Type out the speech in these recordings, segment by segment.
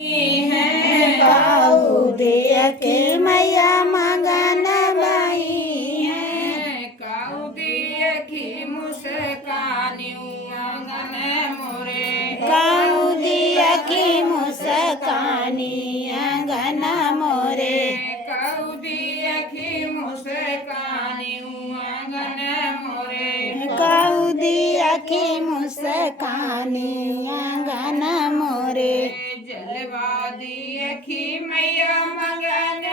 है काऊ देखी मैया मगन बाई है काऊ देखी मुस्कानी आंगन मोरे काऊ देखी मुस्कानी आंगन मोरे काऊ देखी मुस्कानी आंगन मोरे काऊ देखी मुस्कानी आंगन मोरे जलवा देखी मैया मगन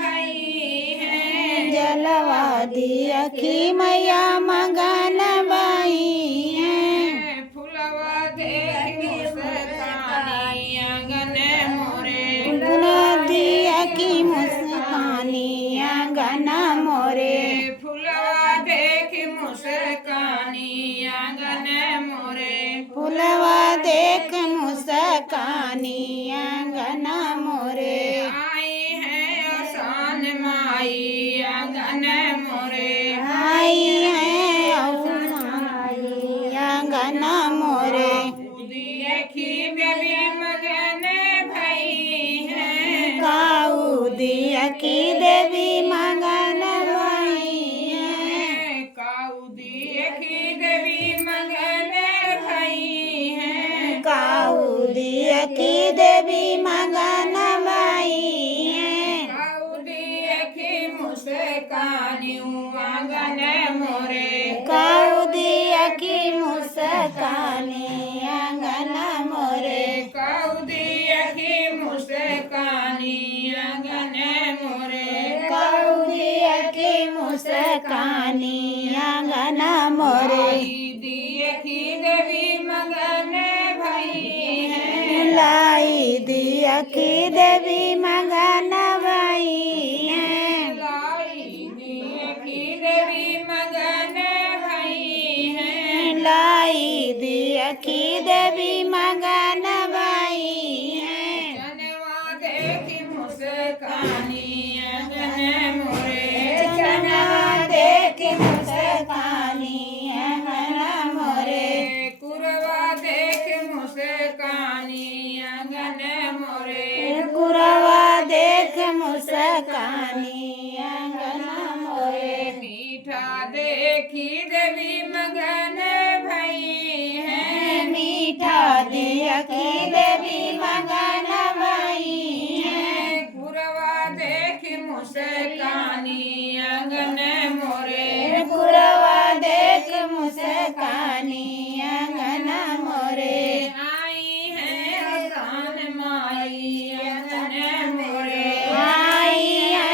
भई है जलवा देखी मैया मगन बाई है फुलवा देखी मुस्कानी आंगन मोरे फूल देखी मुस्कानी आंगन मोरे फुलवा देखी मुस्कानी आंगन मोरे फुलवा देख मुस्कानी आंगन मोरे आई है आसान माई आंगन मोरे आई है औसाई आंगन मोरे देखी बेबी मगन भई है काऊ देखी देवी मगन बाई है काऊ देखी देवी मगन भई है काऊ देखी देवी मगन बाई है काऊ देखी मुस्कानी आंगन मोरे काऊ देखी मुस्कानी आंगन मोरे काऊ देखी मुस्कानी आंगन मोरे काऊ देखी मुस्कानी आंगन मोरे देखी देवी मगन भई है लाई देखी देवी मगन बाई है लाई देखी देवी मगन भई है लाई देखी देवी मगन बाई है जनवा देखी मुस्कानी आंगन मोरे चना देखी मुस्कानी आंगन मोरे कुरवा देख मुस्कानी आंगन मोरे कुरवा देख मुस्कानी आंगन मोरे मीठा देखी देवी मगन भई है मीठा देखी देवी मगन बाई है कुरवा देखी मुस्कानी आंगन मोरे कुरवा देख मुस्कानी आंगन मोरे आई है आसान माई आंगन मोरे आई है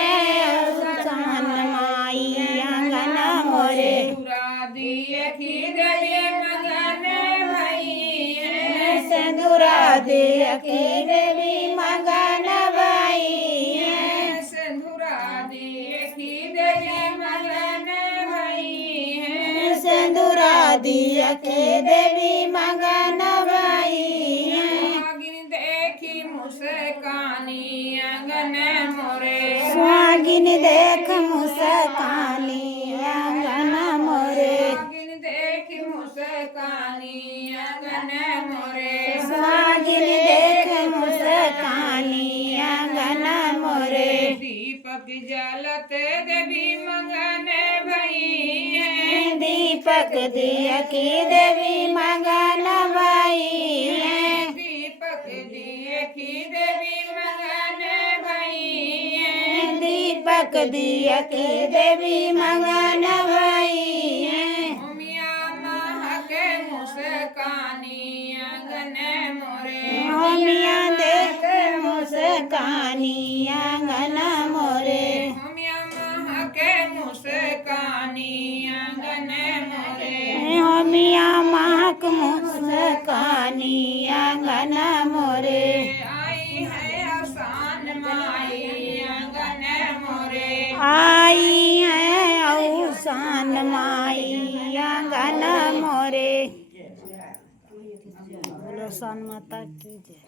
औसान माई आंगन मोरे पूरा देखी देवी मगन भई है सिंदूरा देखी देवी मगन बाई है सिंदूरा देखी देवी मगन भई है सिंदूरा देखी देवी मगन बाई है नागिन देखी मुस्कानी आंगन मोरे स्वागिन देख मुस्कानी आंगन मोरे नागिन देखी मुस्कानी आंगन मोरे स्वागिन देख मुस्कानी आंगन मोरे दीपक जलत देवी मगन भई है दीपक देखी देवी मगन बाई है दीपक देखी देवी मगन भई है दीपक देखी देवी मगन बाई है होमिया महक मुस्कानी आंगन मोरे होमिया देख मुस्कानी आंगन मोरे होमिया महक मुस्कानी आंगन मोरे होमिया महक मुस्कानी आंगन मोरे आई है आसान माई आंगन मोरे आई है औसान माई आंगन मोरे बोलो सन माता की जय।